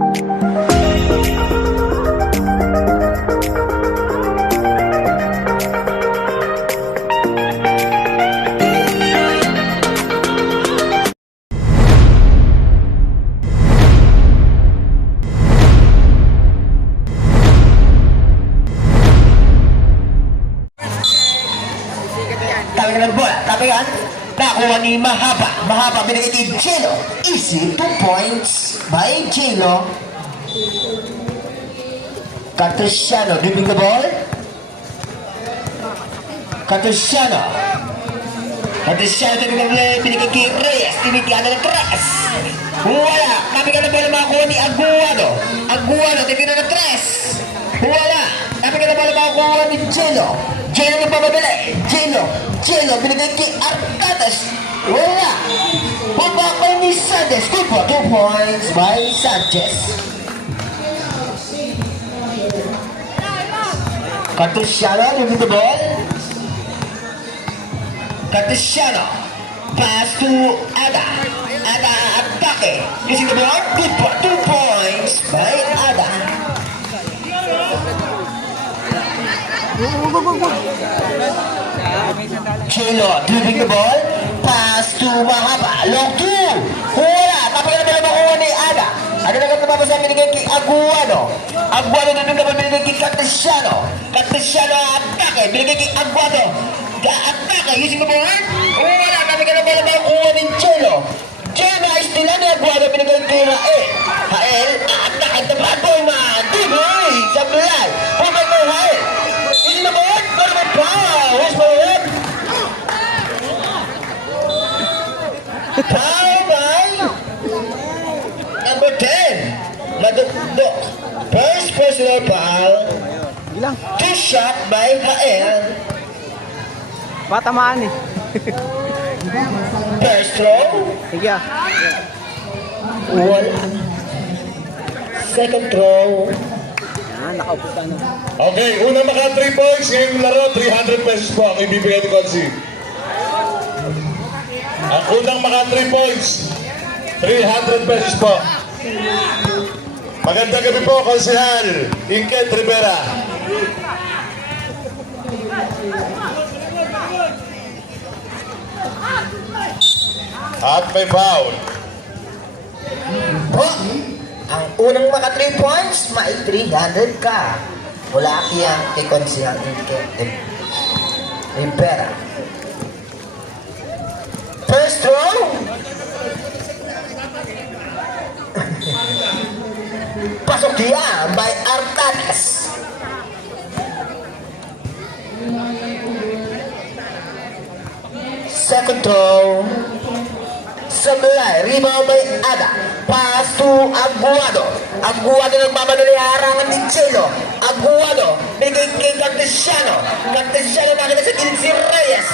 Tabi ka ng bola, tabi yan. Nakuha ni Mahaba binigay kay Jello. Easy, 2 points by Jello. Cartesiano dribbling the ball. Cartesiano dribbling the ball, binigay kay Reyes. Tinitihan na ng Tres. Wala, tabi ka ng bola, makakuha ni Aguado. Tinitihan na ng Tres. Wala, tabi ka ng bola, makakuha ni Jello. Jello yung pamabili. Jello, binigay kay Artadas. Wala. Pabakay ni Sanchez. Good for 2 points by Sanchez. Cartesiano with the ball. Cartesiano. Pass to Ada. Ada atake. Using the ball. Good for 2 points by Ada. Jello dribbling the ball, pass to Mahaba, long 2. Wala, tapos na pala makuha ni Ada. Ada na kang napapasa binigay kay Aguado dribbling the ball, binigay kay Cartesiano atake, binigay kay Aguado. Atake, using the ball. Wala, tapos na pala makuha ni Jello ay stila ni Aguado, binigay kay Hael, atake, tapato man. Diboy, sablay. Pumay mo Hael. Using the ball, pero may power. Where's my web? Foul by number 10. Madukdok. First personal foul. 2 shot by Hael. Patamaan eh. First throw. Sige. Wala. Second throw. Nakaupo ka na. Okay, unang maka 3 points ngayong laro, 300 pesos po ang ibibigay ni Consi. Ang unang maka 3 points, 300 pesos po. Magandang gabi po, Konsehal Inket Rivera. At may foul. Ang unang maka 3 points, may 300 ka. Wala kiyang kay Konsehal Rivera. First throw. Pasok dia by Artadas. Second throw. Sablay, rebound by Ada. Pass to Aguado nagmamadali, harangan ni Jello. Aguado, binigay kay Cartesiano nakita sa gilid si Reyes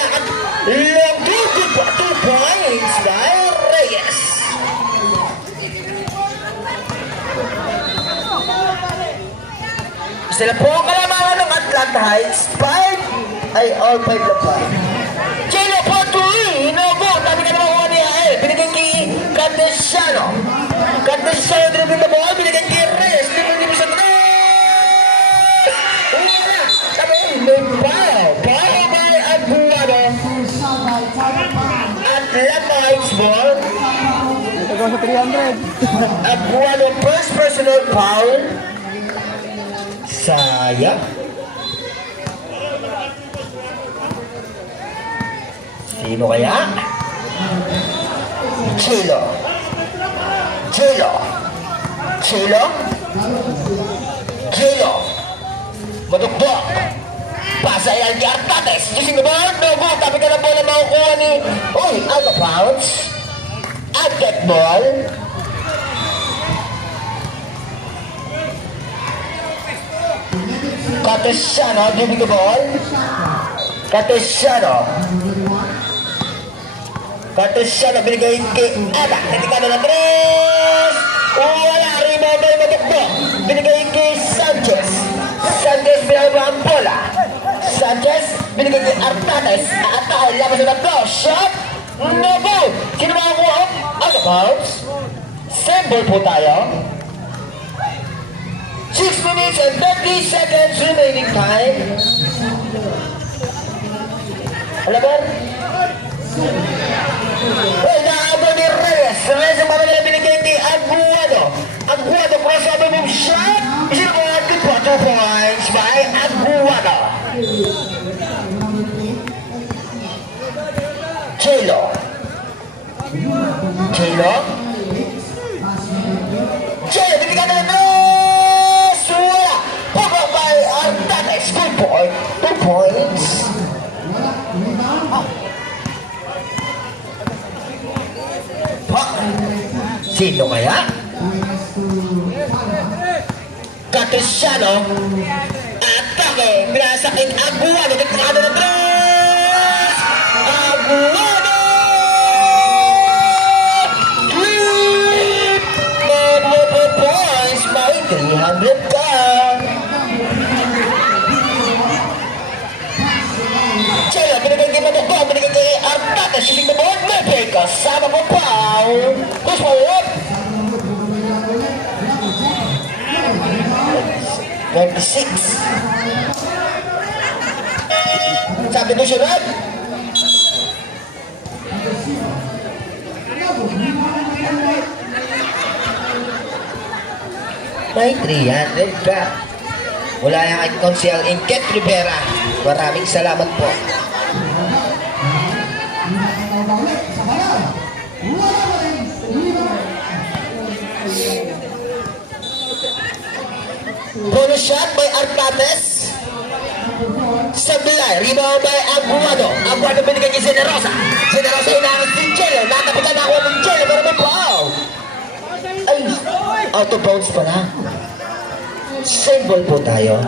at long 2 points by Reyes. Sila po ang kalamangan ng Atlanta Heights. 5 ay all 5 lang pa. Jello po 2, no-go. Tabi ka naman kuha ni Ael. Binigay kay Cartesiano dribbling the ball. Binigay kay Reyes. Dribbling sa 3. Tabi, may foul by Aguado. Atlanta Heights ball. Ito sa 300. Aguado, first personal foul. Sayang. Sino kaya? Jello. Madukdok. Pasa yan kay Artadas. Using the ball. No go. Tabi ka na bola makukuha ni... out of bounds. At that ball. Cartesiano dribbling the ball. Cartesiano binigay kay Ada. Natikado na 3. Wala. Rebound by Madukdok. Binigay kay Sanchez binigay ang bola. Binigay kay Artadas. Atake. Labas na 2. Shot. No go. Sino makakuha? Out of bounds. Symbol po tayo. 6 minutes and 30 seconds remaining time. Alam ba? Well, nakaabot ni Reyes. Reyes ang pamilya binigay ni Aguado. Aguado, crossover move shot. Isip ko at 2 points by Aguado. Chelo. Chelo. Chelo, bibigyan ng Reyes. Wala. Pagod by Artanes. Good point. 2 points. Sino kaya? Catesiano. Atake. Pinasakit Aguado. Dekado na 3. Aguado! Tweet! Multiple points. May 300 ka. Chela, binigay kay Manuto. Binigay kay Artates. Shooting the board. May break. Kasama mo pa. Push forward. 26. Sabi ko siya, Rod. May 300 ka. Wala yung kay Consel Inket Rivera. Maraming salamat po. Bonus shot by Artates. Sablay, rebound by Aguado. Aguado binigay kay Generosa. Generosa inaangat si Chelo. Natapitan na ako ng Chelo pero may foul. Ay, out of bounds pala. Same ball po tayo.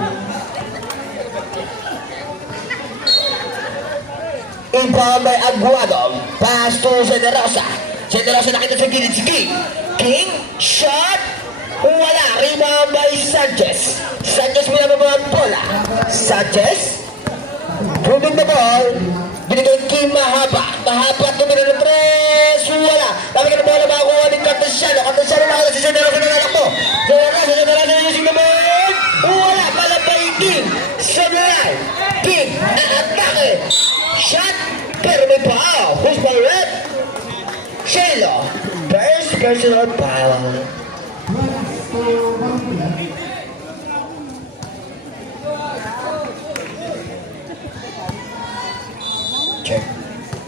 Inbound by Aguado. Pass to Generosa. Generosa nakita sa gilid si King. King, shot. Wala. Rebound by Sanchez. Sanchez binababa ang bola. Sanchez. Moving the ball. Binigay kay Mahaba. Mahaba tumira ng 3. Wala. Tapos ka na bola makakuha ni Catesiano. Catesiano nakita si Generosa na lalak mo. Generosa using the ball. Wala. Palabay King. Sablay. King. Atake. Shot. Pero may foul. Who's by red? Chelo. First personal foul. Check.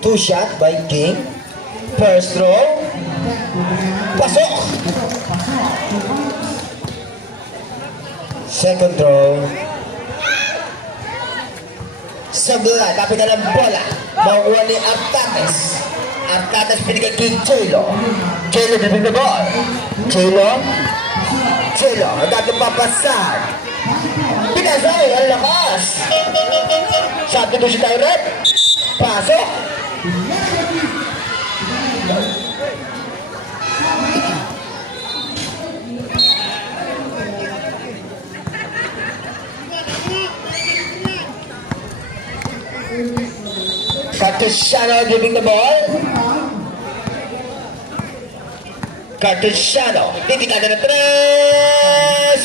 2 shot by King. First throw. Pasok. Second throw. Sablay. Kapit na ng bola. Makuha ni Artates. Artates pinigay kay Chelo. Chelo dribbling the ball. Chelo. Chelo. Ang dating papasan. Pinasay. Ang lakas. Sabi ko si Tyrant. Pasok. Catesiano giving the ball. Catesiano. Titikada na 3.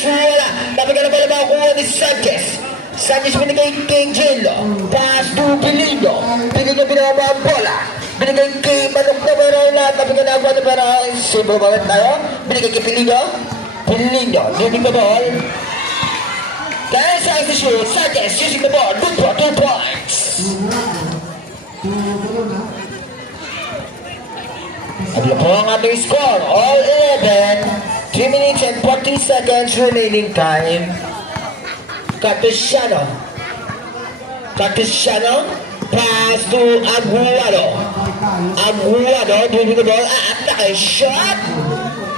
Wala. Dapat ka na pala makakuha ni Sanchez. Sanchez binigay kay Jello. Pass to Pilino. Bigay niya binababa ang bola. Binigay kay Manok na meron na. Dapat ka na ako na pero simple bakit tayo. Binigay kay Pilino. Pilino. Giving the ball. Kaya sa to shoot. Sanchez using the ball. Good for 2 points. Abla po ang ating score. All 11. 3 minutes and 40 seconds remaining time. Catesiano. Catesiano. Pass to Aguado. Aguado. Doing the ball. Atake. Shot.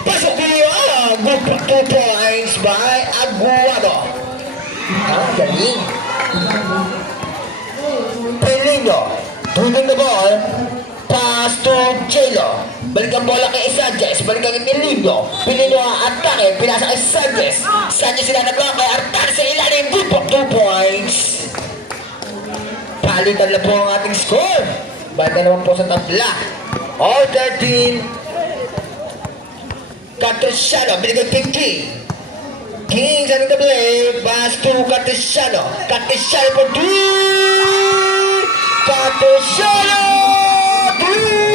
Pasok niyo. Good for 2 points by Aguado. Ang galing. Pelino. Doing the ball. Pass to Chelo. Balik ang bola kay Sanchez. Balik ang Pilino. Pilino ang atake. Pinasa kay Sanchez. Sanchez sila nag-block kay Artates sa ilalim. Good for 2 points. Palitan na po ang ating score. Balik na naman po sa tabla. All 13. Cartesiano, binigay kay King. King sa nang play, pass to Cartesiano. Cartesiano for three! Cartesiano! Three!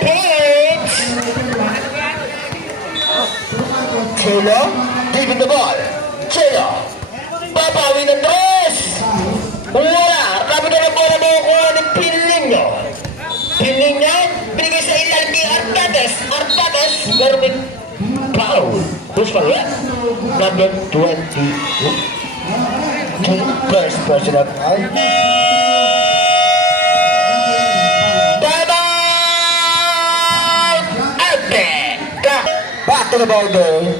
Points! Chelo, giving the ball. Chelo, babawi ng tres! Wala, rapid na ng bola mo kuha ng Pilinyo. Pilinyo, binigay sa ilalim ni Arpates. Arpates, meron foul. Who's foul? Number 20. First personal foul. Timeout! Arte! Back to the ball game.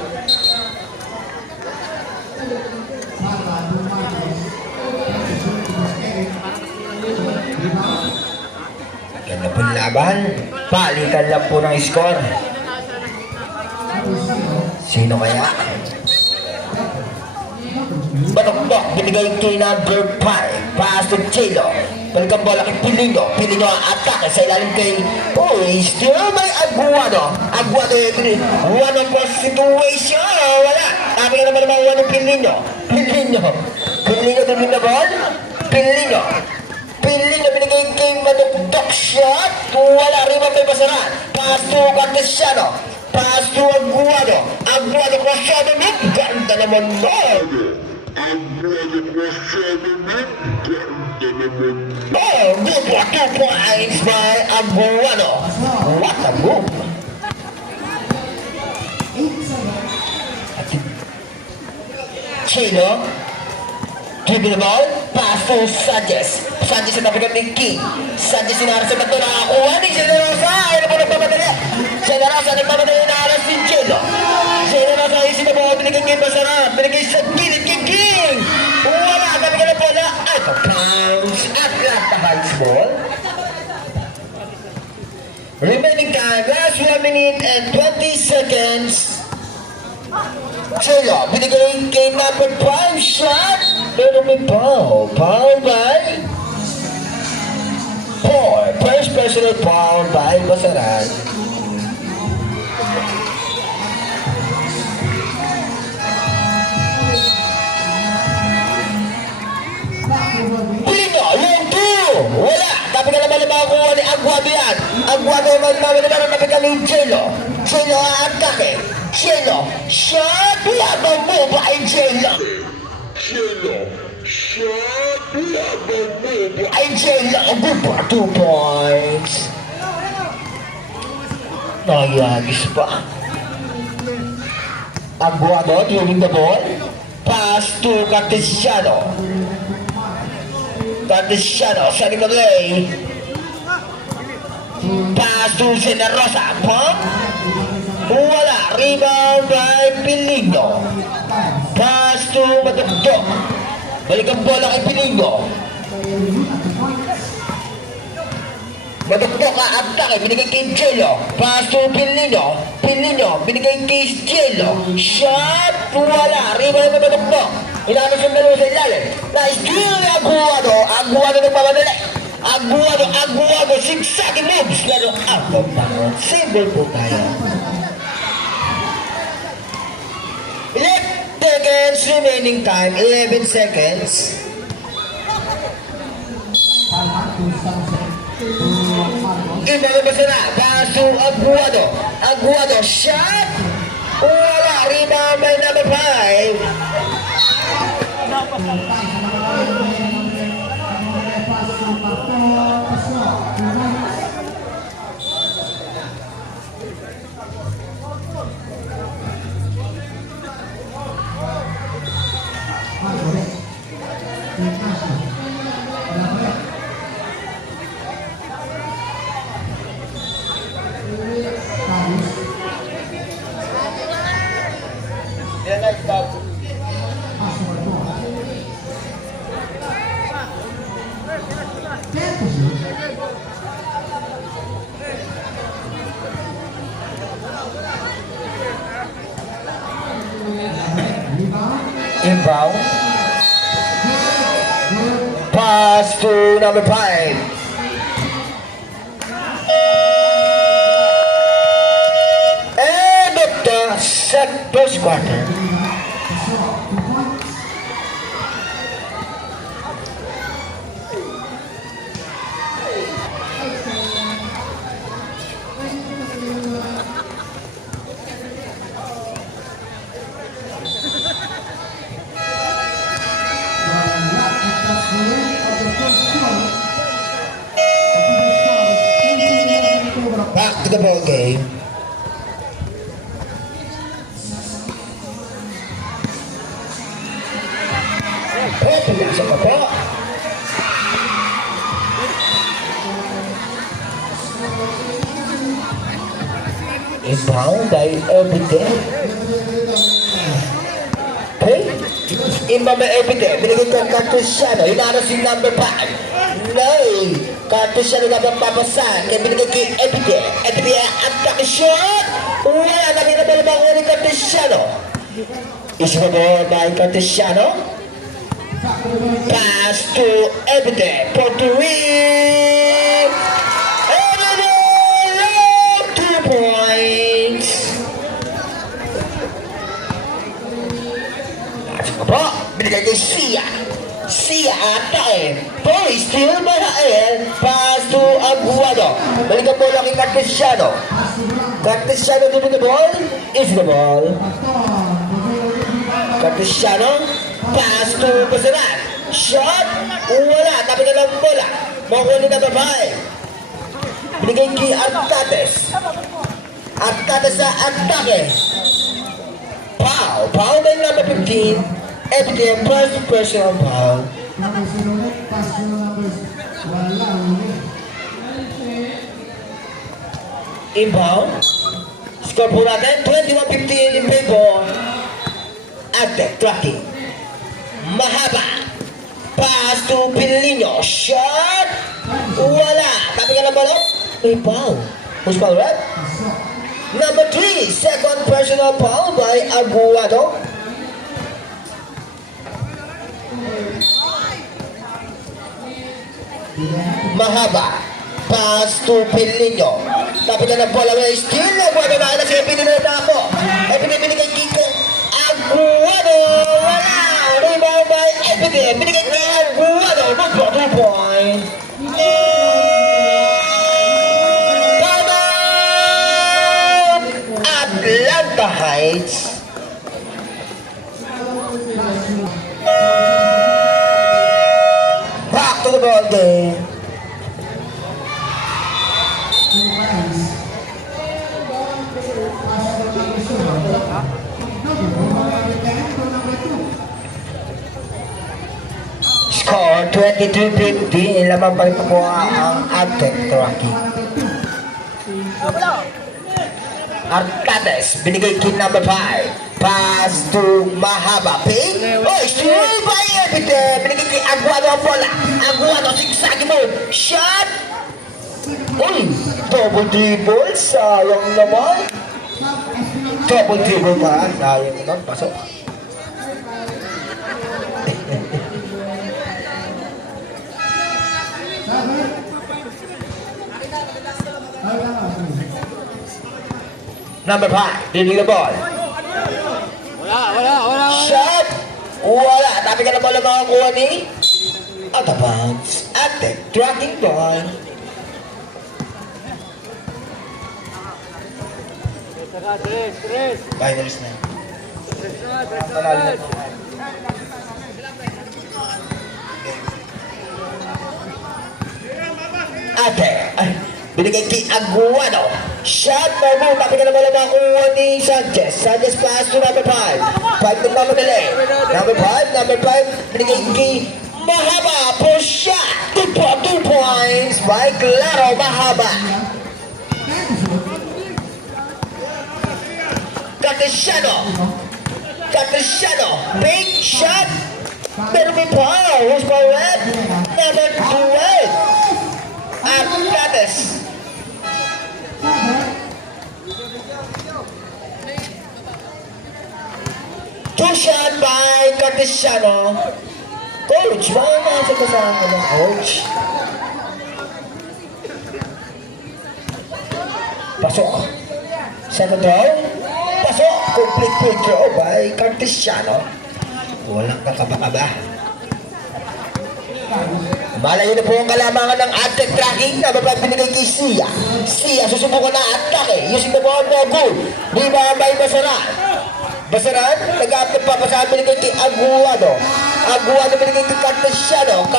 Ganda po yung laban. Palitan lang po ng score. Sino kaya? Batok-bok, binigay kay number 5. Pass to Chelo. Balikan bola kay Pilinyo. Pilinyo ang atake sa ilalim kay... still may Aguado. Aguado yung one-on-one situation. Wala. Tapi ka naman naman one Pilinyo. Pilinyo. Pilinyo din yung ball. Pilinyo. Pilinyo binigay kay Madukdok shot. Wala rin may pasaran. Pass to Cartesiano. Pass to Aguado. Aguado cross-shot. Ganda naman mo. Oh, good for 2 points by Aguado. What a move. Chelo, dribble the ball, pass to Sanchez. Sanchez ang napigat ni King. Sanchez sinara sa bato, nakakuha ni Generosa. Ano po nagpapadali? Generosa nagpapadali na alas si Chelo. Generosa isip na po, binigay kay Basarap. Binigay sa gilid kay King. Wala, napigat na po na out of bounds. Atlanta Heights ball. Remaining time, last 1 minute and 20 seconds. Chelo, binigay kay number 5 shot. Pero may foul. Foul by 4. First personal foul by Basaran. Pilinyo, yung 2. Wala. Tapi ka naman na makakuha ni Aguado yan. Aguado naman namin naman ang napitan ni Chelo. Chelo ang atake. Chelo, shot, labang mo ba ay Chelo? Chelo, shot, labang mo ba ay Chelo? Good for 2 points. Nayagis pa. Aguado, throwing the ball. Pass to Cartesiano. Cartesiano, setting the play. Pass to Generosa. Pump. Wala. Rebound by Pilinyo. Pass to Madukdok. Balik ang bola kay Pilinyo. Madukdok ang atake. Binigay kay Chelo. Pass to Pilinyo. Pilinyo. Binigay kay Chelo. Shot. Wala. Rebound by Madukdok. Ilamas yung dalawa sa ilalim. Na-steal ni Aguado. Aguado nagpapadali. Aguado. Zigzagging moves. Lalo out of bounds. Single po tayo. 11 seconds remaining time. 11 seconds. Inalabas na. Paso Aguado. Aguado. Shot. Wala. Rebound by number 5. Inbound. Pass to number 5. And first quarter. Back to the ball game. Tuloy sa baba. Inbound by Ebite. Okay? Inbound by Ebite. Binigay ko ang Cartusiano. Inaano si number 5. No! Cartusiano na bang papasan. Kaya binigay kay Ebite. Ebite ang takisyon. Wala na binabalabang ni Cartusiano. Isa ba by Cartusiano? Pass to Ebite for the win. Ebite, 2 points. At saka po, binigay kay Sia. Sia ata Boy, still mahain. Pass to Aguado. Balikan po lang kay Cartesiano. Cartesiano to the ball. Is the ball. Cartesiano. Pass to Basaran. Shot. Wala. Tapi na lang bola. Makuha na babae. Binigay kay Artates. Artates sa atake. Foul. Foul by number 15. Everything plus personal foul. Inbound. Score po natin. 21-15 in favor. Ate, tracking. Mahaba. Pass to Pilino. Shot. Wala. Tapi ka na ba, no? May foul. Who's foul, right? Number 3. Second personal foul by Aguado. Mahaba. Pass to Pilino. Tapi ka na bola. Still na bola na kailan siya pinunod ako. Ay pinibili kay Kiko. Aguado. Wala. Rebound by Epide. Binigay kay Aguado. Not for 2 points. Timeout! Atlanta Heights. Back to the ball game. Score 22-15. Lamang pa rin po ang Aztec tracking. Arcades, binigay kay number 5. Pass to Mahaba. Pay. Oh, straight by Epite. Binigay kay Aguado ang bola. Aguado, sigsagi mo. Shot. Uy, double dribble. Sayang naman. Double dribble pa. Sayang naman. Pasok. Number 5, leading the ball. Wala. Shot! Wala. Tapi ka na bola makakuha ni out of bounds. At the tracking ball. Tres. Finals na. Panalo na. Ate. Binigay kay Aguado. Shot by mo. Tapi ka na bola makakuha ni Sanchez. Sanchez pass to number 5. 5 na mamadali. Number 5. Binigay kay Mahaba. Push shot. 2 points by Claro Mahaba. Cartesiano. Big shot. Pero may foul. Who's foul red? Number 12. Arcades. Two shot by Cartesiano. Coach, baka nasa kasama ng coach. Pasok. Second row. Pasok. Complete withdraw by Cartesiano. Walang kakaba-kaba. Malayo na po ang kalamangan ng ad-tech tracking na mapapinigay kay Sia. Sia, susubukan na atake. Using the ball, no good. Di ba may Basaran? Basaran, nag-aapit pa pasahan binigay kay Aguado. Aguado binigay kay Cartesiano.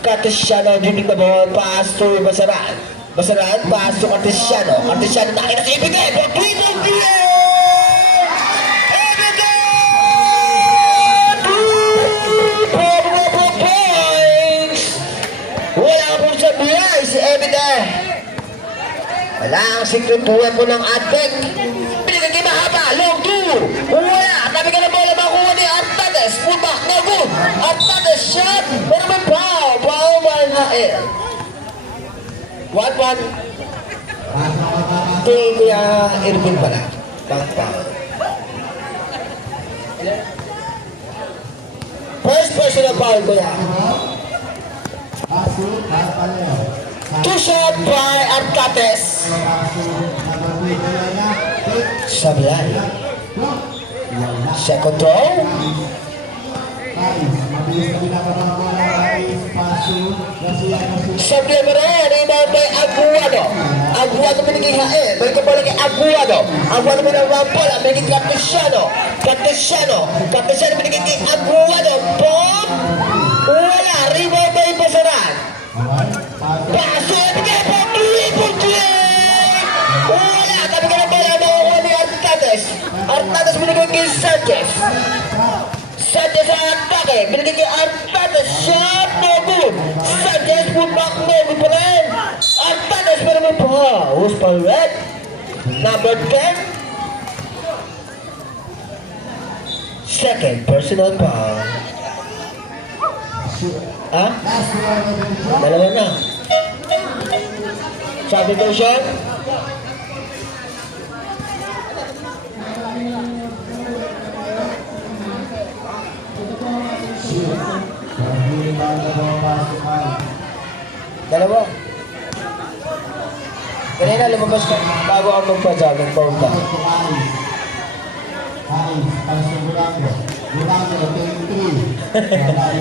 Cartesiano, dribbling the ball, pass to Basaran. Basaran, pass to Cartesiano. Cartesiano, nakita sa ibigay. Triple play! Si Ebide. Wala ang secret weapon ng Adtech. Binigay kay mahaba. Long two. Wala. Tabi ka na bola makuha ni Artades. Pull back. No good. Artades shot. Pero may foul. Foul by Nael. 1-1. Kaya Irvin pala. Foul. First personal foul ko yan. Two shot by Arcates. Sablay. Second throw. Sablay mo rin. Rebound by Aguado. Aguado binigay hain. Balik ko bola kay Aguado. Aguado binigay bola. Binigay kay Cartesiano binigay kay Aguado. Pop. Wala. Rebound by Basaran. Paso, ibigay po, triple play! Wala, tabi ka ng bola, nakukuha ni Artades. Artades binigay kay Sanchez. Sanchez ang atake, binigay kay Artades. Shot, no good. Sanchez, put back, no good pa rin. Artades, pero may pa. Who's pa red? Number 10. Second, personal foul. Ha? Dalawa na. Substitution. Dalawa. Kanina lumabas ka bago ako magpa-jogging phone ka.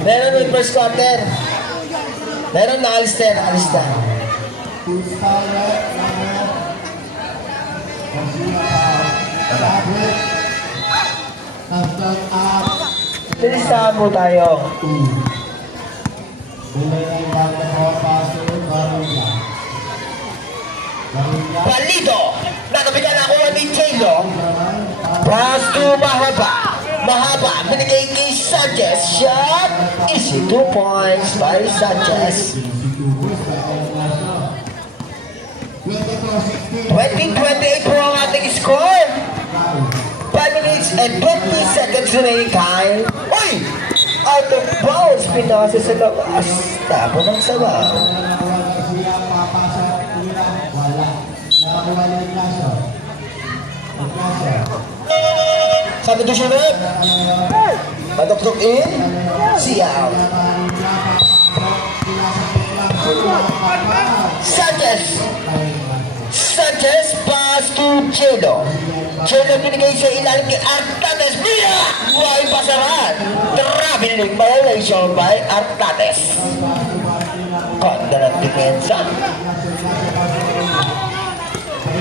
Meron yung first quarter. Meron nakalis na. Lilistahan po tayo. Palito! Nakabigan ako ni Taylor. Pass to Mahaba. Binigay kay Sanchez. Shot. Easy 2 points by Sanchez. 20-28 po ang ating score. 5 minutes and 20 seconds remaining time. Uy! Out of bounds. Pinasa sa labas. Tapo ng sabaw. Sabi to siya rin. Pagkapsok in. See out. Sanchez pass to Chelo. Chelo binigay sa ilalim kay Artades. Buhay Basaran. Traveling violation by Artades. Kontra ng depensa.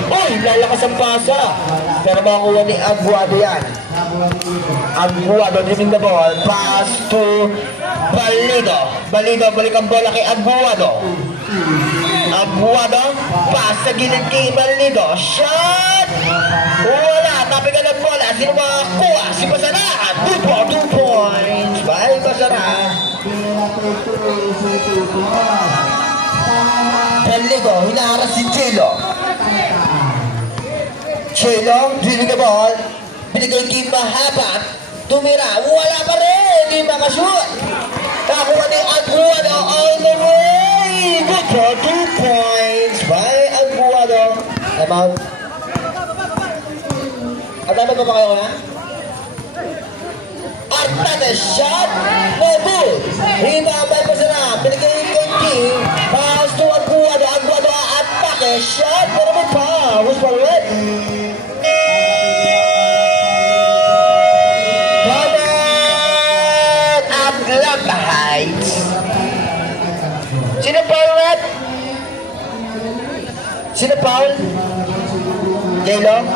Uy, lalakas ang pasa. Pero makuha ni Aguado yan. Aguado dribbling the ball. Pass to Balido. Balik ang bola kay Aguado. Pass sa gilid kay Balido. Shot! Wala, tapi ka ng bola. Sino makakuha? Si Basaran. 2 points by Basaran. Balido, hinaharas si Chelo. Dribbling the ball. Binigay kay Mahaba. Tumira. Wala pa rin. Hindi makashoot. Kakuha ni Aguado all the way. Good for 2 points by Aguado. Time out. At dapat pa kayo ha? Artades shot. No good. Rebound by Basaran. Binigay kay King. Pass to Aguado. Aguado atake. Shot. Pero may pa. Who's for red? Sino foul? J-Lo?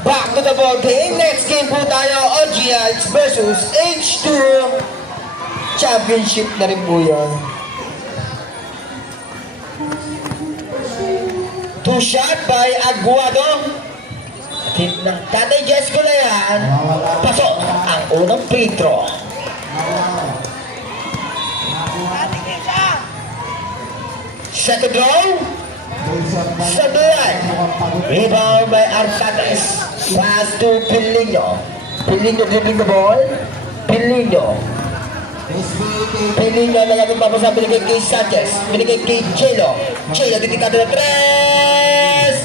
Back to the ball game. Next game po tayo, OGX versus H2. Championship na rin po yun. Two shot by Aguado. Hit ng Tatay Jessica na yan. Pasok ang unang free throw. Second row. Saduan. Rebound by Artates. Pass to Pilino. Pilino dribbling the ball. Pilino. Pilino na lang papasa. Binigay kay Sanchez. Binigay kay Chelo. Chelo titikado na tres.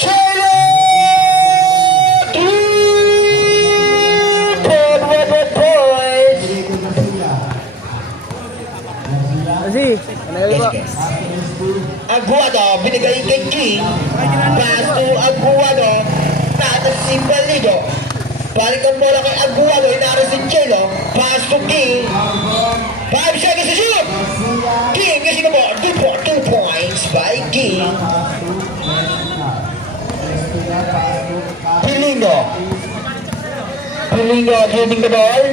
Chelo! 3 points. Kasi, Aguado, binigay kay King. Pass to Aguado. Tatas si Balido. Balik ang bola kay Aguado. Inara si Chelo. Pass to King. 5 seconds to shoot. King is in the ball. 2 points by King. Pilingo. Pilingo dribbling the ball.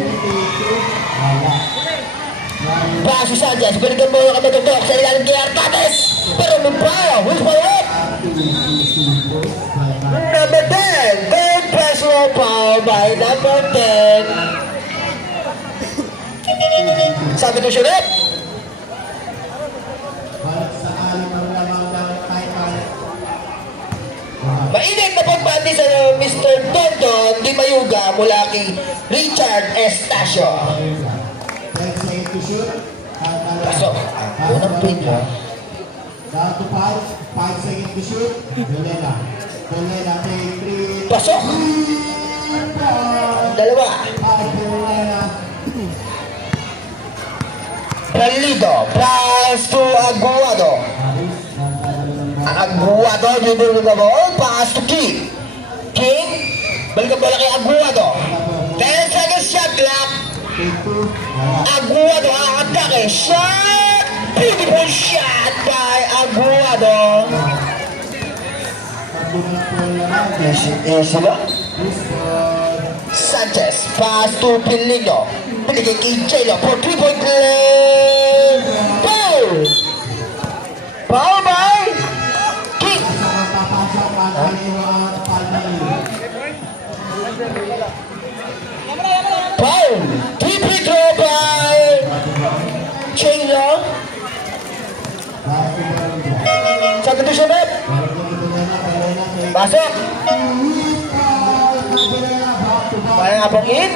Pass to Sanchez. Balik ang bola kay Magandok. Sa ilalim kay Artates. Pero may foul. Who's for it? Number 10. Third personal foul by number 10. Sabi to Shurep. Mainit na pagbati sa Mr. Tonton Di Mayuga mula kay Richard Estacio. Pasok ang unang pin mo. Down to 5 seconds to shoot. Dolena take 3. Pasok! Dalawa. Palido. Pass to Aguado. Aguado dribble the ball. Pass to King. King. Balik ang bola kay Aguado. 10 seconds shot clock. Aguado aatake. Shot! Beautiful shot by Aguado. Yes, ba? Sanchez. Pass to Pilino. Binigay kay Chelo for 3-point play. Foul! Foul by King. Foul! 3-point throw by Chelo. Sabi to Shunep. Pasok. Parang nga pong in.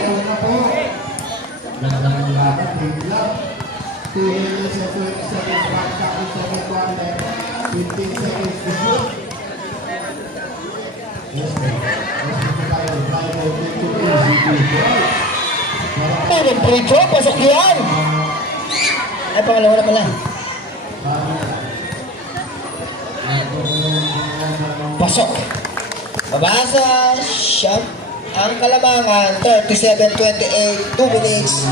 2 minutes and 20 seconds back to the second quarter. 15 seconds to shoot. Parang free throw. Pasok yan. Ay, pangalawa na pala. Pasok. Mabasa. Shot. Ang Kalamangan, 37-28, 2 minutes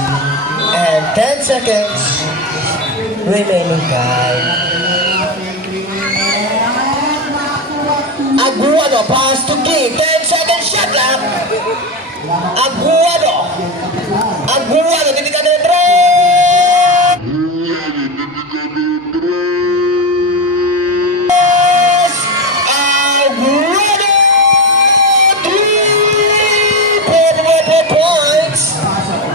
and 10 seconds remaining time. Aguado, pass to King, 10 seconds shot clock. Aguado, titignan na yung tres. Aguado, 3 points.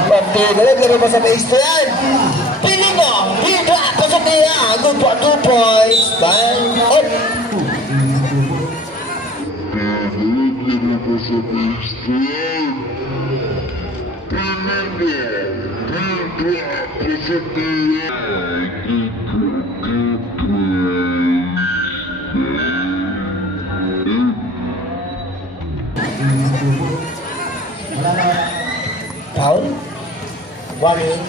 Pagtigalag, laro pa sa base to yan. Piling mo, hita, pasok niya. Good for 2 points. Bang, up. Foul. Warning.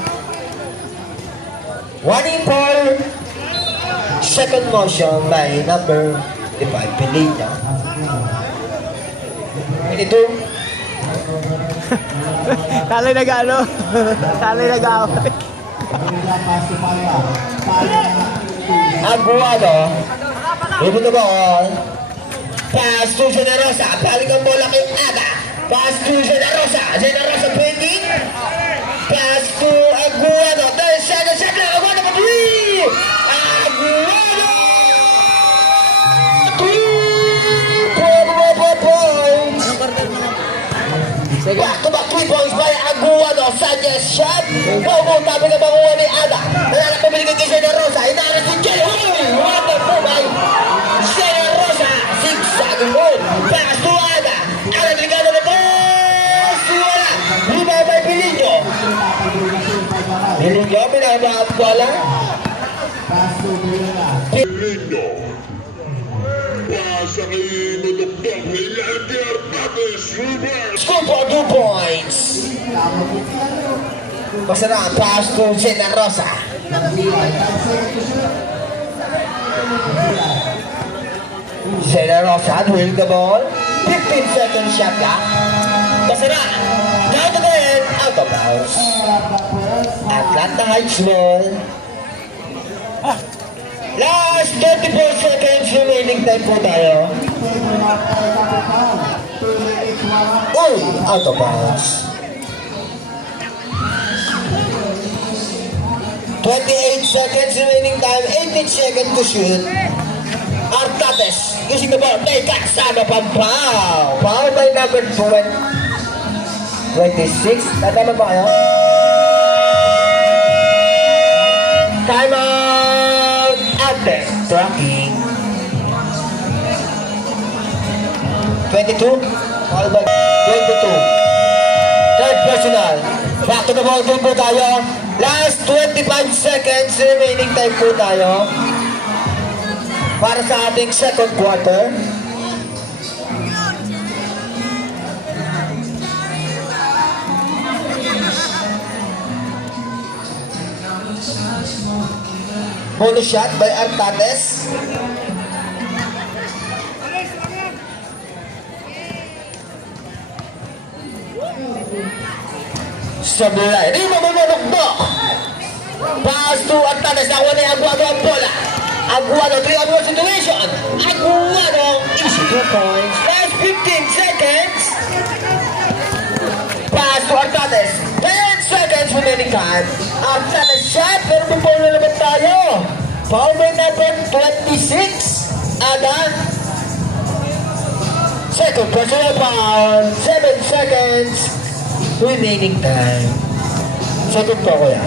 Warning for second motion by number 5, Pineda. 22. Kala nag-ano? Kala nag-away. Bigla pass to Palma. Palma. Aguado. Ito the ball. Pass to Generosa. Balik ang bola kay Aga. Pass to Generosa. Generosa pwedeng. Pass to Aguado. 10 seconds. Aguado pa 3. Aguado! 3 points. Back to back 3 points by Aguado. Sanchez shot. Tabi na banguha ni Ada. Nalalak pabili kay Generosa. Inaras si Jay. Wonderful by Generosa. Zigzag move. Pass to Ada. Ada delikado na pass. Wala. Lima by Pilillo. Pilillo, pinabahat bola. Pass to Villela. Lindo. Pasa kay Nodokdok. Hilante Artates. Reverse. Score for 2 points. Basta na, pass to Generosa. Generosa will the ball. 15 seconds shot ka. Basta na, down to the end, out of bounds. Atlanta Heights ball. Last 34 seconds remaining time po tayo. Uy, out of bounds. 28 seconds remaining time, 18 seconds to shoot. Artates using the ball, may kasama pang foul. Foul by number 26. Tatama ba kayo? Time out. Artates, tracking. 22. Foul by 22. Third personal. Back to the ball game po tayo. Last 25 seconds remaining time po tayo para sa ating second quarter. Bonus shot by Artates. Sablay. Di mo mamunukbok. Pass to Artates. Nakuha na yung Aguado ang bola. Aguado, 3-on-1 situation. Aguado, easy 2 points. Last 15 seconds. Pass to Artates. 10 seconds remaining time. Artates shot, pero may foul na naman tayo. Foul by number 26. Ada. Second personal foul. 7 seconds remaining time. Second po ko yan.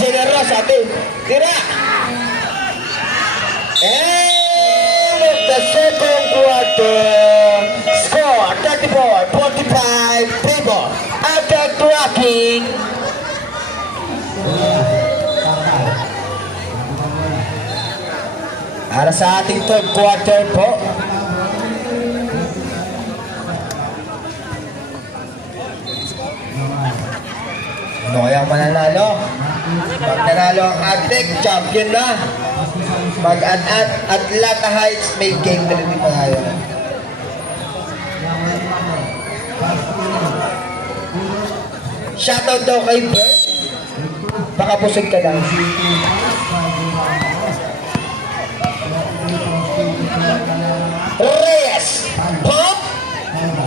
Generosa, tira! End of the second quarter. Score 34-45. Table. After tracking. Para sa ating third quarter po. Ano kaya ang mananalo? Pag nanalo ang Agtech, champion na. Pag Atlanta Heights, may game na rin pa tayo. Shoutout daw kay Bert. Baka busog ka daw. Reyes. Pump.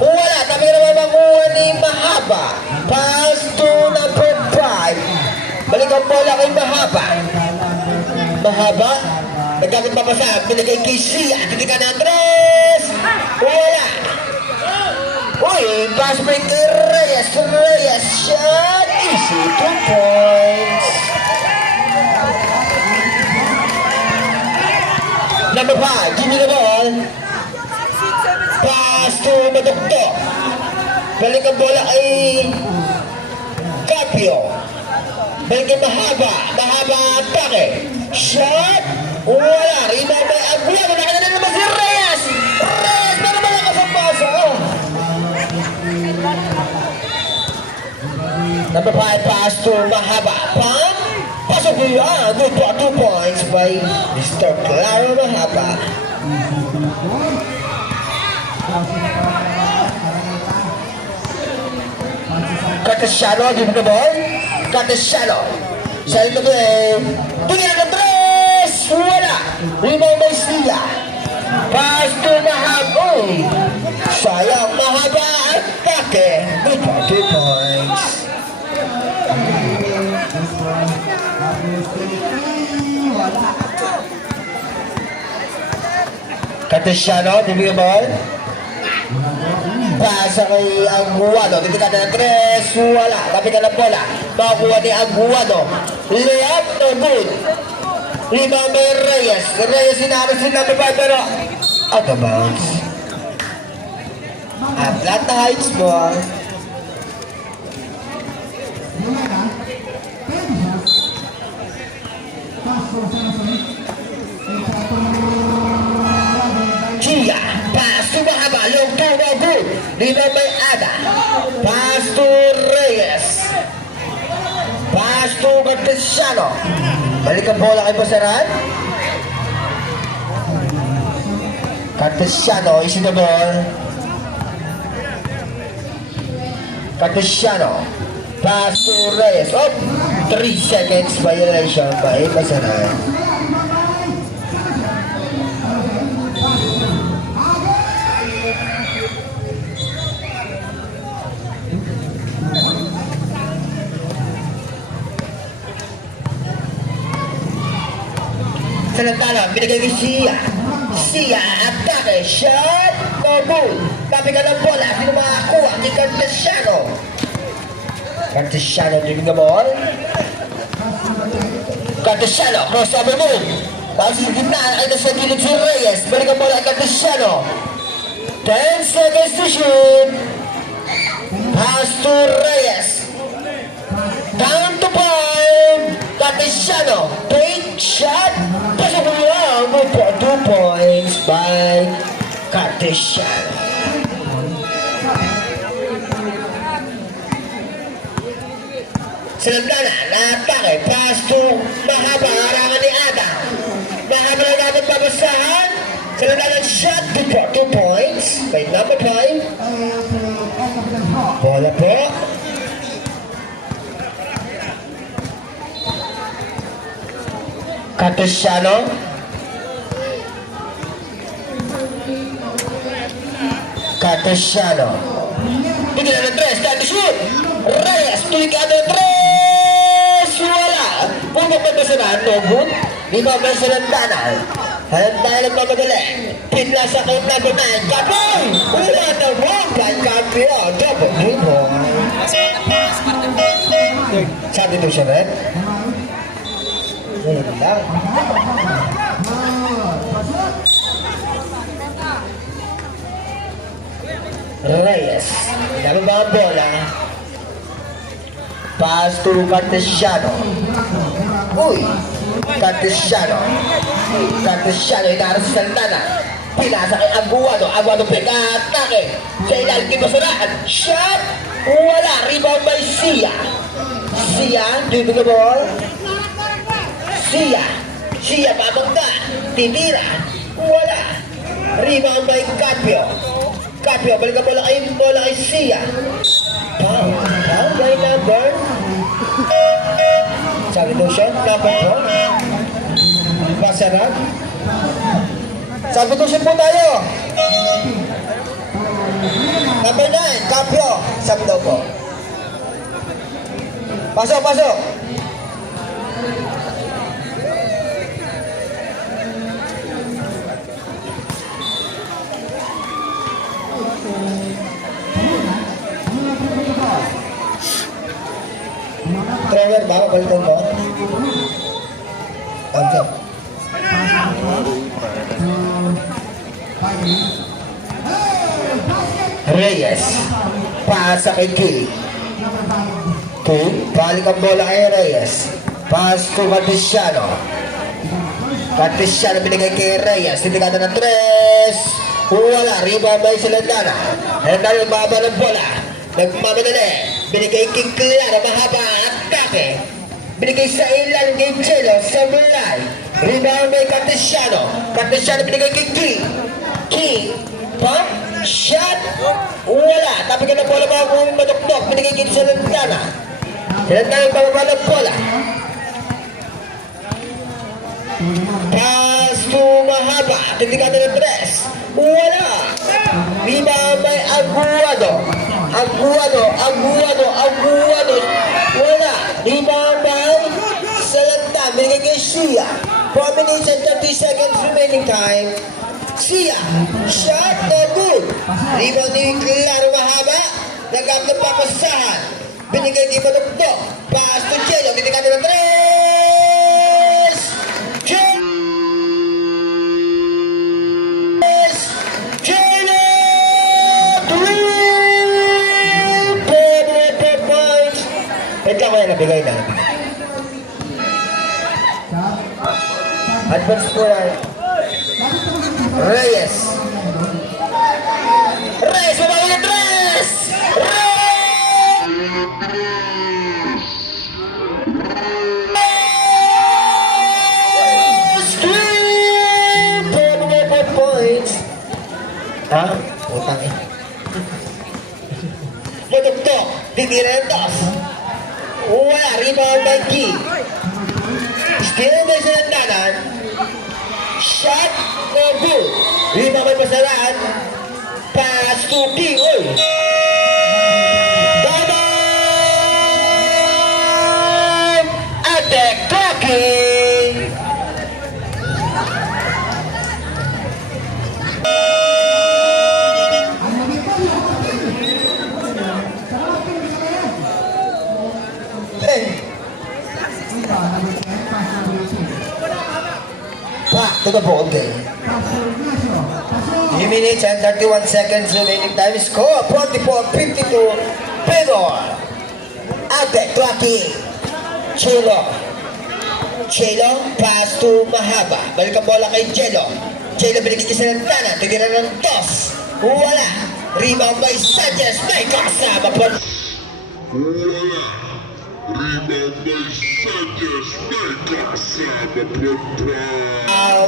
Wala. Kami naman makuha ni Mahaba. Pass to number 5. Balik ang bola kay Mahaba. Mahaba. Nagkakit papasa. Binigay kay Sia. Hindi ka na Andres. Wala. Uy, pass break kay Reyes. Reyes shot. Easy 2 points. Number 5. Give me the ball. Pass to Madokto. Balik ang bola ay Capio. Balik ang Mahaba. Mahaba atake. Shot. Wala. Rebound by Aguado. Nakita na naman si Reyes. Reyes, pero malakas ang pasa. Number 5 pass to Mahaba. Pam. Pasok yan. Good for 2 points by Mr. Claro Mahaba. Cartesiano, give me the ball. Cartesiano. Side to play. Tingin na 3. Wala. Rebound by Sia. Pass to Mahaba. Uy. Sayang Mahaba. Atake. Good for 2 points. Cartesiano, give me the ball. Pasa kay Aguado. Titikata ng 3. Wala. Kapit na ng bola. Makakuha ni Aguado. Layup, no good. Rebound by Reyes. Reyes sinaros si number 5 pero out of bounds. Atlanta Heights ball. Chia. Pass to Mahaba. Long two, no good. Rebound by Ada. Pass to Reyes. Pass to Cartesiano. Balik ang bola kay Basaran. Cartesiano is in the ball. Cartesiano. Pass to Reyes. Oh, 3 seconds violation by Basaran. Salantana, binigay kay Sia. Sia, atake, shot, no good. Kapit ka ng bola, sino makakuha? Kay Cartesiano. Cartesiano driving the ball. Cartesiano, crossover move. Tapos sa gitna, ay nasa gilid si Reyes. Balik ang bola kay Cartesiano. 10 seconds to shoot. Pass to Reyes. Down to 5. Cartesiano, take shot. Pasok mo lang. Good for 2 points by Cartesiano. Salantana, na-atake. Pass to Mahaba. Harangan ni Ada. Mahaba na natin babasahan. Salantana shot. Good for 2 points by number 5. Bola po. Cartesiano. Cartesiano. Tingnan ng 3. Time to shoot. Reyes. Tuloy ka ng 3. Wala. Pumapag na sa no good. Di ba ba sa lantanan? Halanda lang mamadali. Pinla sa kay number 9. Kapay! Wala na wrong. Kampiyon. Double dribble. Sabi to siya, Red? Ngayon lang. Reyes. Dami ba ang bola? Pass to Cartesiano. Uy! Cartesiano. Cartesiano, inaras sa Santana. Pinasa kay Aguado. Aguado pag-atake. Sa ilalim kay Basaran. Shot! Wala. Rebound by Sia. Sia, dribble the ball. Sia. Sia, pamangka. Titira. Wala. Rebound by Capio. Capio, balik ang bola kay Sia. Pound by number. Sabi daw siya, number 4. Basaran. Sabi daw siya po tayo. Number 9, Capio. Sabi daw po. Pasok, pasok. Trevor, baka balitan mo? Okay. Reyes. Pasa kay Kay. Kay, balik ang bola kay Reyes. Pass to Cartesiano. Cristiano binigay kay Reyes. Tinigada ng 3. Wala. Rebound by Salendana. Hernando baba ng bola. Nagmamadali. Binigay kay Claro. Mahaba ang atake. Binigay sa ilan kay Chelo. Sa mulay. Rebound by Cristiano. Cristiano binigay kay King. Pump. Shot. Wala. Tapi ka na bola mga kung madukdok. Binigay kay Salendana. Salendana bababa ng bola. Pass to Mahaba. Tinigada ng 3. Wala. Rebound by Aguado. Wala. Rebound by Salanta. Binigay kay Sia. 4 minutes and 30 seconds remaining time. Sia. Shot na good. Rebound ni Claro Mahaba. Nagap ng papasahan. Binigay kay Madukdok. Pass to Chelo. Tinigada ng 3. Ito ko yan nabigay na. Advance score. Reyes, mabawi ng 3. Points. Ha? Utang eh. Madukdok. Didirentos. Wala, rebound by King. Still by Salandanan. Shot, no good. Rebound by Pasaran. Pass to King. Uy! Babang! Attack clocking! Back to the ball game. 3 minutes and 31 seconds remaining time. Score 44-52. Pedor. Ate, clocking. Chelo, pass to Mahaba. Balik ang bola kay Chelo binigay kay Salentana. Titira ng toss. Wala. Rebound by Sanchez. May kasama po. Rebound by Sanchez. May kasama po.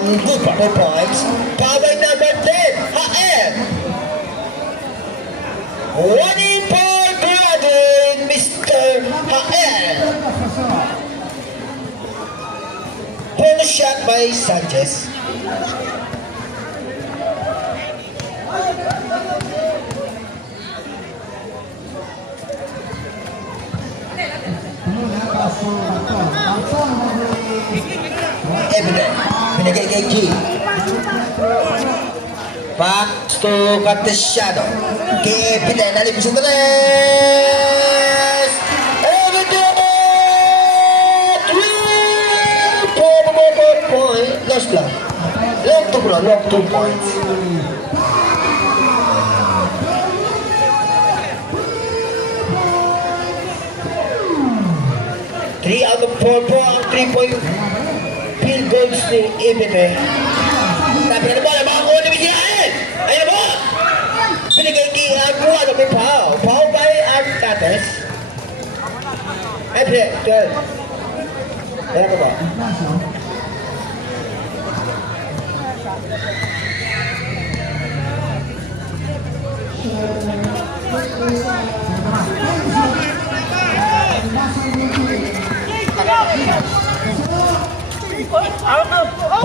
Good for points. Power number 10. Haen. 1 for graduate, Mr. Haen. Bonus shot by Sanchez. Evident. Binigay kay G. Back to Cartesiano. Kay Evident. Nalipis ang 3. Evident! 3 point. Lost lang. Long 2 points. Three out of 4 po ang 3-point field goals ni Ibete. Sabi ka na bola, makakuha na bisiyain! Ayan mo! Binigay kay Aguado, may pao. Pao by Arcates. Ay, pre, 12. Ayan ko ba?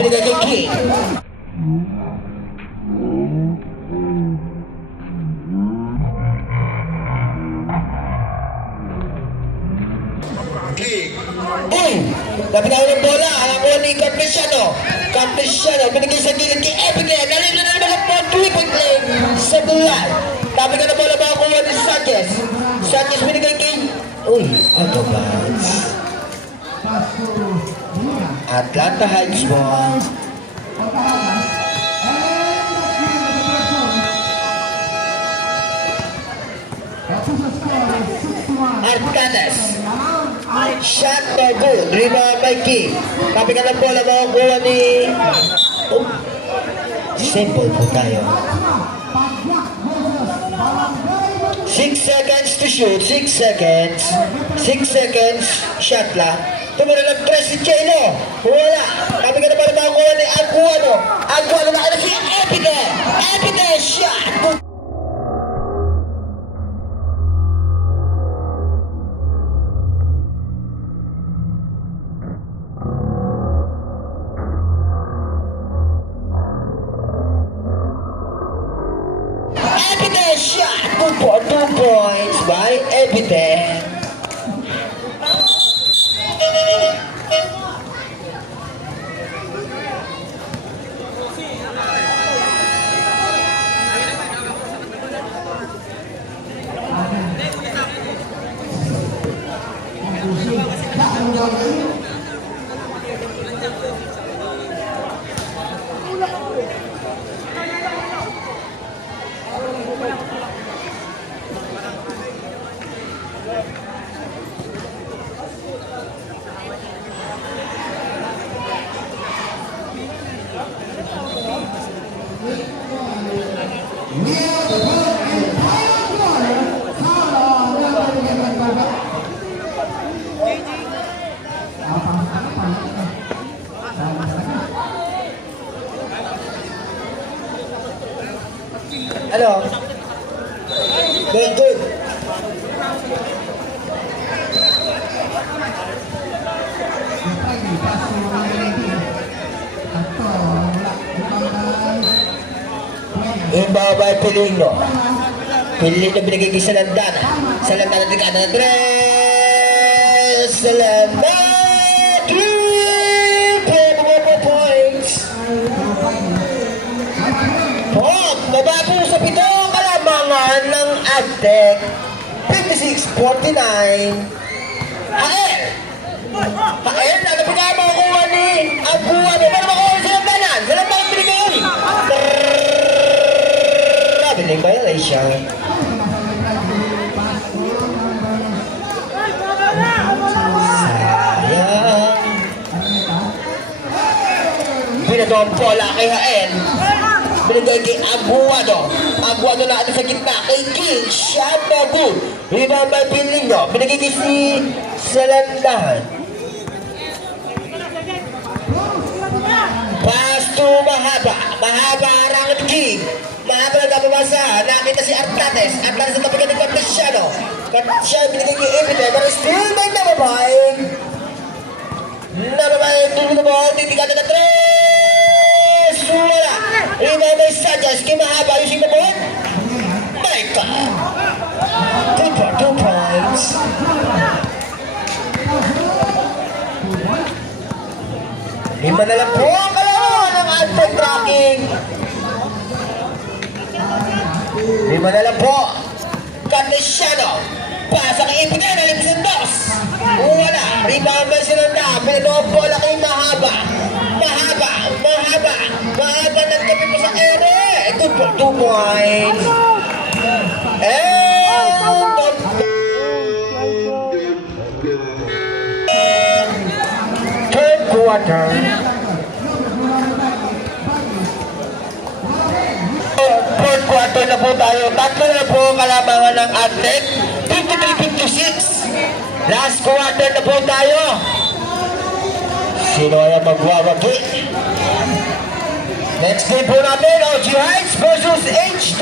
Binigay kay King. Uy! Napitaw ng bola. Ako ni Cartesiano. Binigay sa gilid kay Epicle. Nalim na naman ang 3-point lane sa bulan. Tapi ka na bola makakuha ni Sanchez. Sanchez binigay kay... Uy! Ano ba? Atlanta Heights ball. Arcadas. Shot no good. Rebound by King. Tapi ka ng bola makukuha ni... Oh. Simple po tayo. 6 seconds to shoot. 6 seconds. 6 seconds. Shot lang. Tumira ng 3 si Chelo. Wala. Tapi ka na pala makukuha ni Aguano. Aguano na ano si Epide. Epide shot. Epite shot. 2 points by Epite. Ano? Good, good. Iba by Pilino. Pilino binigay kay Salandana. Salandana tingkada na 3. Salandana. 3 points. Pop, mabapo sa pitong kalamangan ng Agtec. 56-49. Hael! Hael, ano pa nga makukuha ni Aguano? Para makukuha sa Salandanan? Salandanan binigay. Biling violation. Sayang. Pinadompola kay Hael. Binigay kay Aguado. Aguado na sa gitna. Kay King. Shot na good. Rebound by Pilingo. Binigay kay si Salandahan. Pass to Mahaba. Mahaba harang at King. Mahaba na napabasa. Nakita si Artates. Artates na tapigan ng Cartesiano. Cartesiano binigay kay Epite. Pero still may nababayin. Nababayin. Tulog na ball. Titigatan na 3. Wala. Rebound by Sanchez. Kay Mahaba. Using the ball. My God. 2 points. Lima na lang po ang kalawan ng anti-tracking. 5 na lang po. Cartesiano. Pasa kay Epite. Nalipisan 2. Wala. Rebound by Sinanda. Pinadompola kay Mahaba. Mahaba. Mahaba. Mahaba nagkapi po sa ere. 2 points. Third quarter. Fourth quarter na po tayo. 3 na po ang kalamangan ng Agtec. 53-56. Last quarter na po tayo. Sino ay magwawagi? Next game po natin, OG Heights versus H2.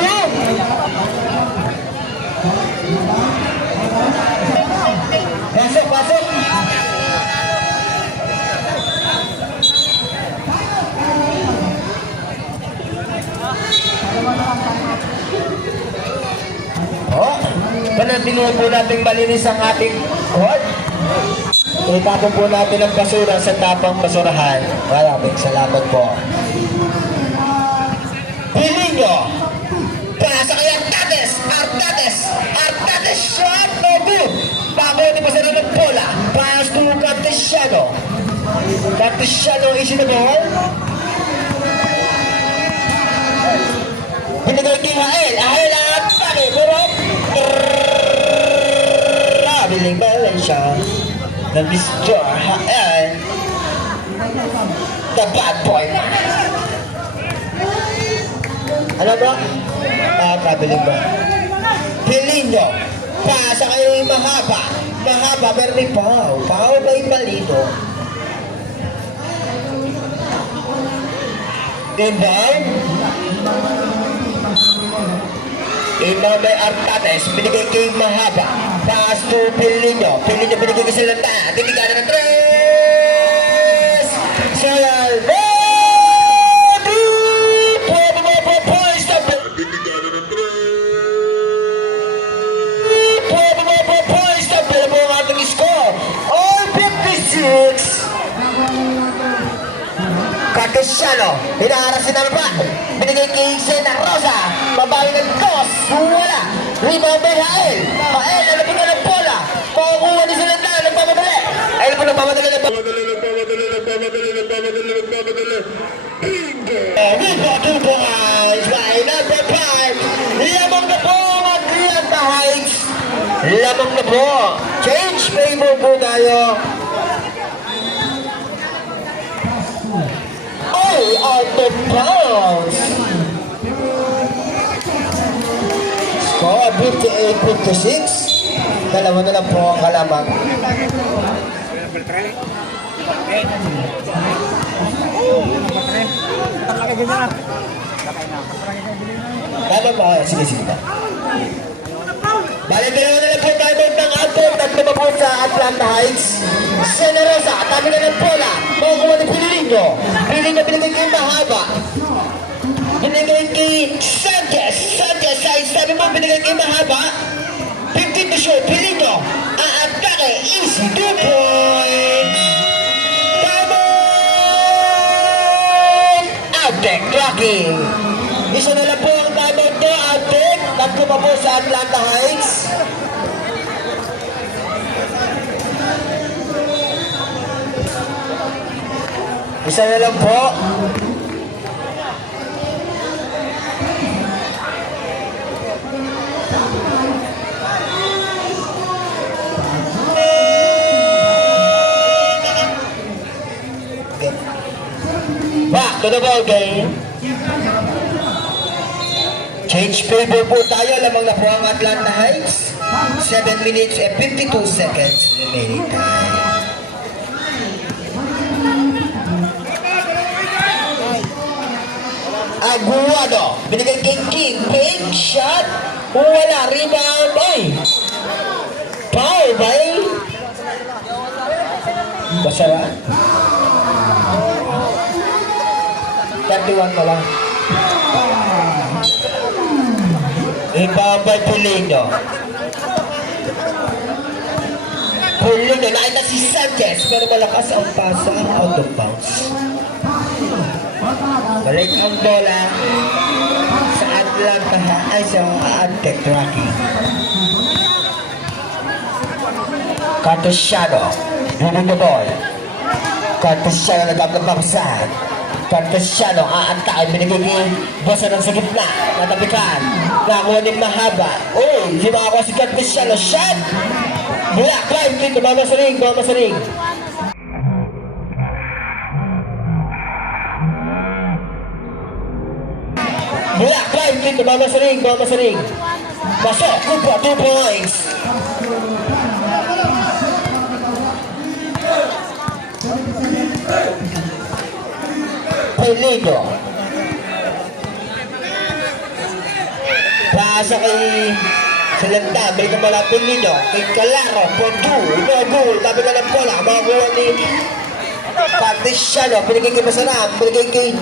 Pasok, pasok. Panatilihan po natin malinis ang ating court. Itapon po natin ang basura sa tapang basurahan. Maraming salamat po. Pilingo. Pasa kay Artates. Artates. Artates shot. No good. Bago ni pasara ng bola. Pass to Cartesiano. Cartesiano is in the ball. Pinagay kay Hael. Hael at Pake. Pero kabiling Valencia. Nag-destroy and the bad boy. Ano ba? Kabiling ba? Pilino. Pasa kayo yung mahaba. Mahaba pero may Pau. Pau ba yung Malino? Inbound. Inbound by Artates. Binigay kay mahaba. Pass to Pilino. Pilino binigay kay Salanta. Tiniganan ng tres. Salanta. Cartesiano, hinaharap si Nalba. Binigay kay Sena Rosa. Mabawi ng dos. Wala. Rebound by Hael. Hael, nalapit na ng bola. Makukuha ni Salanta. Nagpamadali. Ayun po nagpamadali. Bingo to boys by number 5. Lamang na po ang Atlanta Heights. Lamang na po. Change favor po tayo. Out of bounds. Score 58-56. Dalawa na lang po ang kalamang. Tama ba? Sige, sige ba? Balik dalawa na lang po tayo ng output. Tatlo pa po sa Atlanta Heights. Sena Rosa, tabi na ng bola. Makukuha ni Pilino. Pilino binigay kay mahaba. Binigay kay Sanchez. Sanchez ay sabi mo binigay kay mahaba. 15 to shoot. Pilino. Aatake. Easy 2 points. Tama! Outtake. Tracking. Isa na lang po ang timeout to. Outtake. Tatlo pa po sa Atlanta Heights. Isa na lang po. Back to the ball game. Change favor po tayo. Lamang na po ang Atlanta Heights. 7 minutes and 52 seconds remaining time. Aguado. Binigay kay King. Big shot. Wala. Rebound. Ay. Foul ba eh? Basara. 31 pa lang. Rebound by Pulino. Pulino. Nakita si Sanchez. Pero malakas ang pasa. Out of bounds. Balik ang bola sa Atlanta ay sa Antec Rocky. Cartesiano, winning the ball. Cartesiano nagpapasahan. Cartesiano, aantay, binigay kay Bosa ng sa gitna. Natapikan. Nakuha din mahaba. Uy, hindi makakuha si Cartesiano. Shot! Black line dito, mamasaring. Black line dito, mamasaring. Pasok, good po, 2 points. Pelino. Pasa kay Salanta, balik ang bola Pelino. Kay Calaro, for 2, no goal. Tabi ka ng bola, makakuha ni Cartesiano, binigay kay Masaram, binigay kay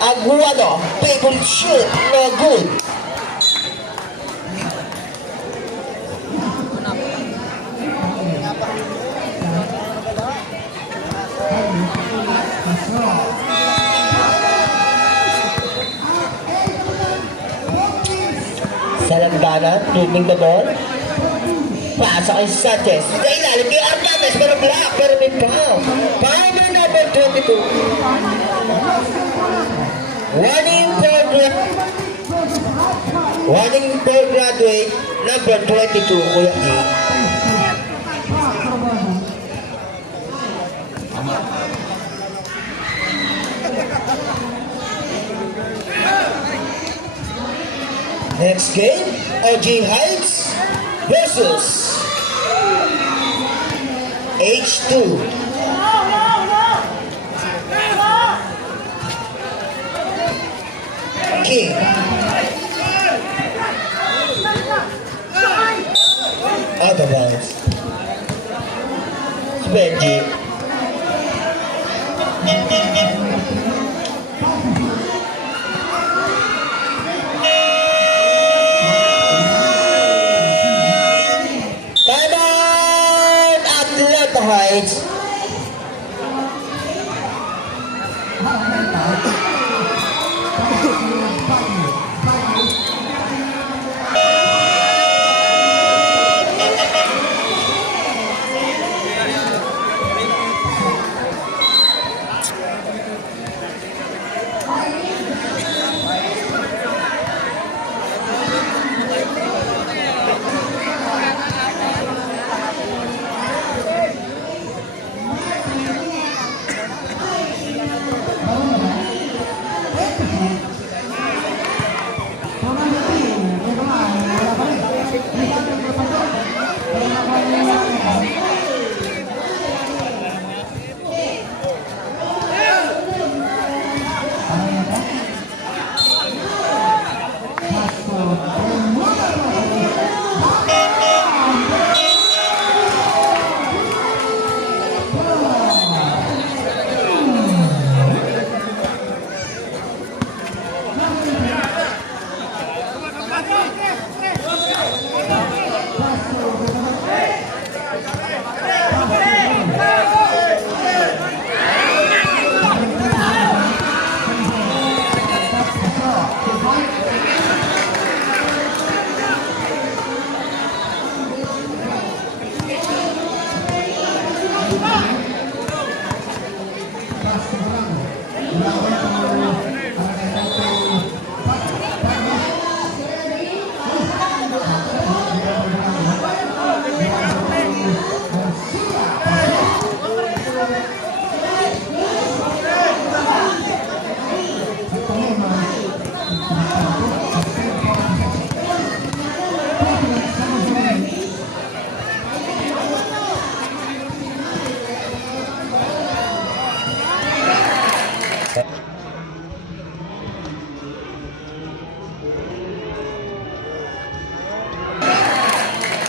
Aguado, favorite shoot, no good. Salangana, moving the ball. Pasa kay Sanchez. Sa ilalim kay Artates, pero block, pero may foul. Foul na number 22. Running progress. Warning for graduate number 22, Kuya Ki. Next game, OG Heights versus H2. King. Out of bounds. Benji. Timeout! Atlanta Heights.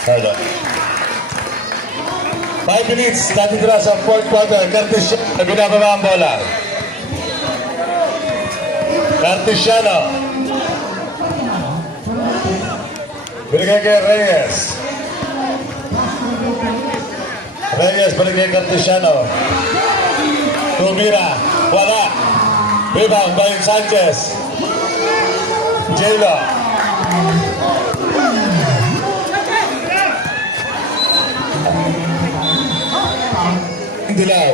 Hold on. 5 minutes, natitira sa fourth quarter. Cartesiano, binababa ang bola. Cartesiano. Binigay kay Reyes. Reyes, binigay kay Cartesiano. Tumira, wala. Rebound by Sanchez. J-Lo. Dilaw.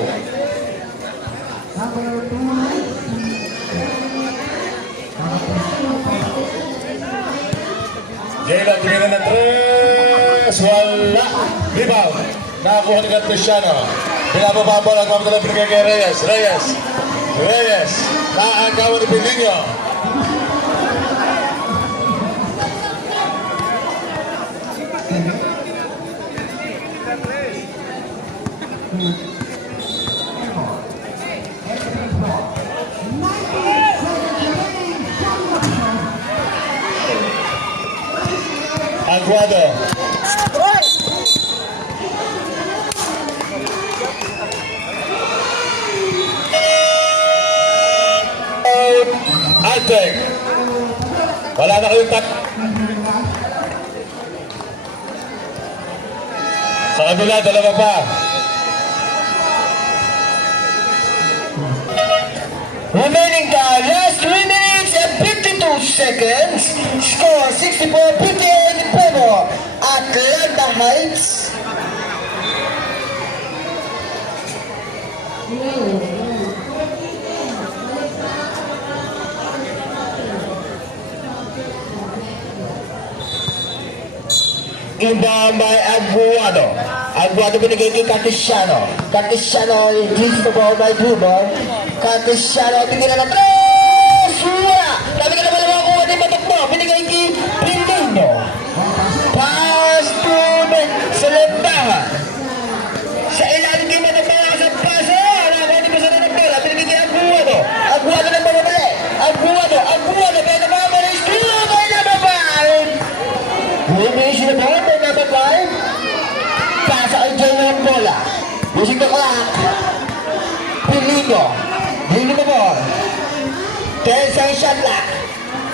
J-Lo, tumira ng 3. Wala. Rebound. Nakakuha ni Cartesiano. Binababa ang bola. Nagmamadala binigay kay Reyes. Reyes. Nakaagawa ni Pilinho. Aguado. Altek. Wala na kayong tak. Sa kabila, dalawa pa. Remaining time, last 3 minutes and 52 seconds. Score 64-58 in favor. Atlanta Heights. Inbound by Aguado. Aguado binigay kay Cartesiano. Cartesiano leads the ball by Dribble. Cartesiano tingnan na 3! Wala! Dami ka naman naman kuha din batok mo. Binigay kay Pilino. Pass to the Selembahan. Sa ilalim kay Matabawa sa paso. Nakakuha din pa sa ng bola. Binigay kay Aguado. Aguado na bababali. Aguado. Kaya nababali. Still by number 5. Winners the ball by number 5. Pasa kay Jay ng bola. Using the clock. Pilino. Pilino the ball. 10 seconds shot clock.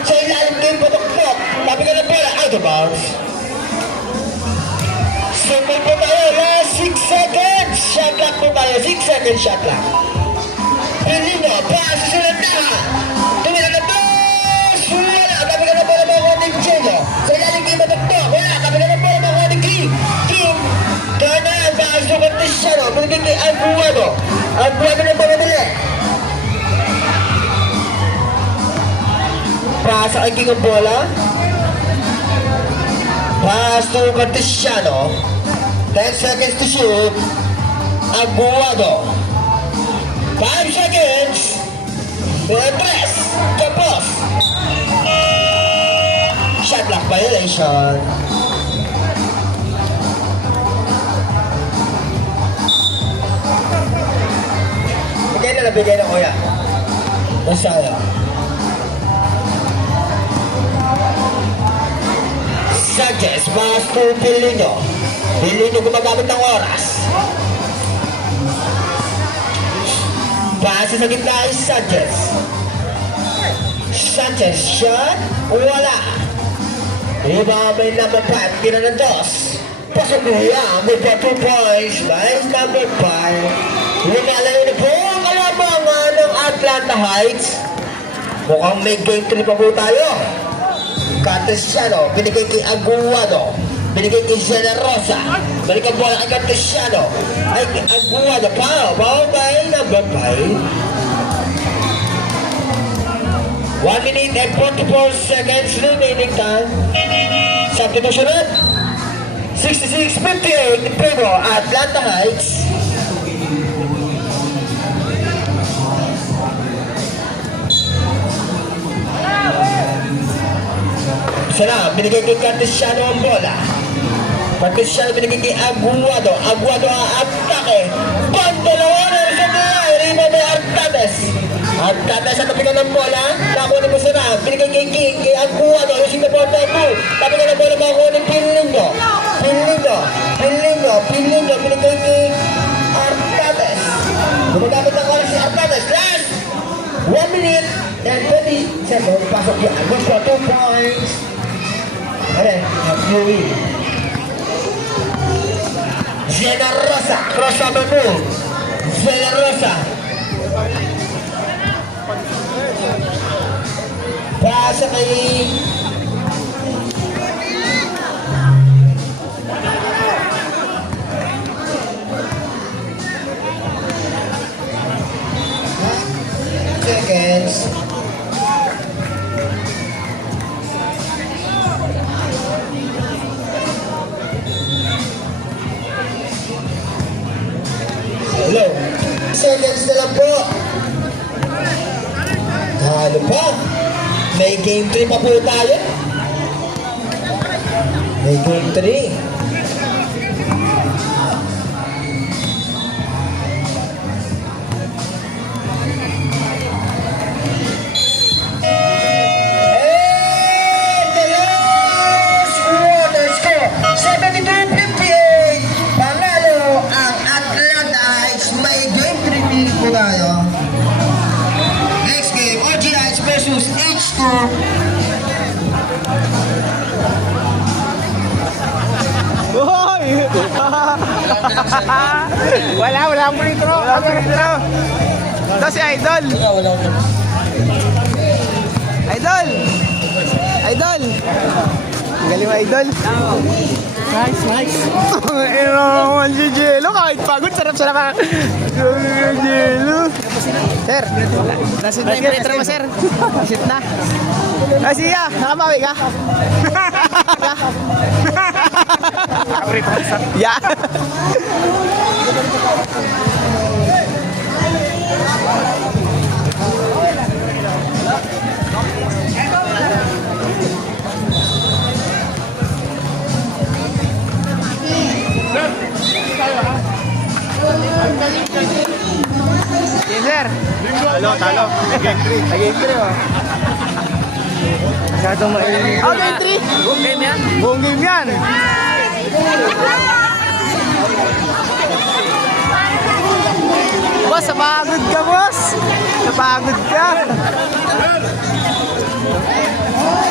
Sa ilalim kay Patok-Pok. Tabi ka ng bola. Out of bounds. Simple po tayo. Last 6 seconds. Shot clock po tayo. 6 seconds shot clock. Pilino. Pasa sa landahan. Tumira na dos. Wala. Tabi ka ng bola mga konting Jello. Sa ilalim kay Patok-Pok. Wala. Tabi ka ng bola mga konting King. Kaya ang baas ng Cartesiano. Binigay kay Aguado. Aguado na bababali. Pasa kay King ang bola. Pass to Cartesiano. 10 seconds to shoot. Aguado. 5 seconds. 3. Tapos. Shot clock violation. Bigay na kuya. Masaya. Sanchez, pass to Pilino. Pilino gumagamit ng oras. Pass sa gitna ay Sanchez. Sanchez, shot. Wala. Rebound by number 5. Tira ng dos. Pasok niya. May 2 points. By number 5. Lumalayo na po ang kalabangan ng Atlanta Heights. Mukhang may game 3 pa po tayo. Cartesiano, binigay kay Aguado. Binigay kay Generosa. Balik ang bola kay Cartesiano. Ay, Aguado. Power by number 5. 1 minute and 44 seconds remaining time. Substitution at 66-58 in favor Atlanta Heights. Sana, binigay kay Cartesiano ang bola. Cartesiano binigay kay Aguado. Aguado ang atake. Pantalawanan sa mga. Rima may Artates. Artates ang tapikan ng bola. Nakuha mo sana. Binigay kay King. Kay Aguado. Using the ball by Bull. Tapikan ng bola makuha ng Pilino. Pilino. Binigay kay Artates. Gumagamit ng oras si Artates. Last 1 minute and 20 seconds. Pasok yan. Good for 2 points. Ayan, Fury. Generosa, crossover move. Generosa. Pasa kay seconds. Hello. Seconds na lang po. Halo pa. May game 3 pa po tayo. May game 3. Next game, OG Heights versus H2. Hoy! Wala ang free throw. Ito si Idol. Idol! Galing mo, Idol. Nice. Ano naman si Jello, kahit pagod, sarap ka. Jello. Sir, nasit na yung free mo, sir. Nasit na. Siya, nakabawi ka. Yeah. Yes, sir. Talo. Game 3 oh. Masyadong mainit. Oh, game 3? Buong game yan. Buong game yan. Boss, napagod ka, boss. Napagod ka.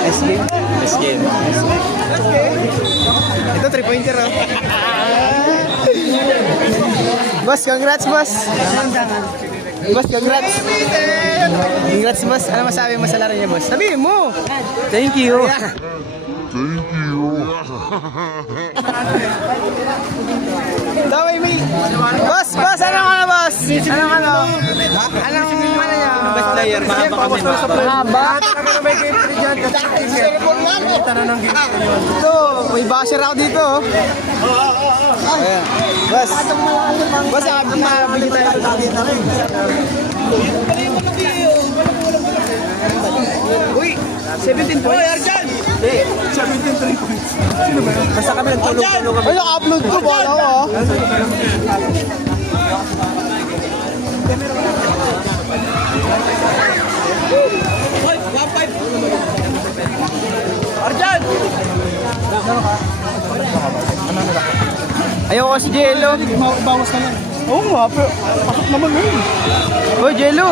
Nice game. Nice game. Ito, 3-pointer oh. Boss, congrats, boss. Boss, congrats. Congrats, boss. Ano masabi mo sa laro niya, boss? Sabihin mo. Thank you. Daway, may... Boss, boss, anong ano, boss? Anong ano? Anong ano niya? Best player, mahaba kami. Mahaba? Ito, may basher ako dito. Ayan. Boss, boss, mabili tayo dito. Uy, 17 points. Uy, Arjan! 17 points. Sino ba yun? Basta kami nagtulog-tulog kami. Ay, naka-upload ko. Bala ko ah. Arjan! Ayaw ko si Jello. Bawas na lang. Oo nga, pero pasok naman yun. Uy, Jello!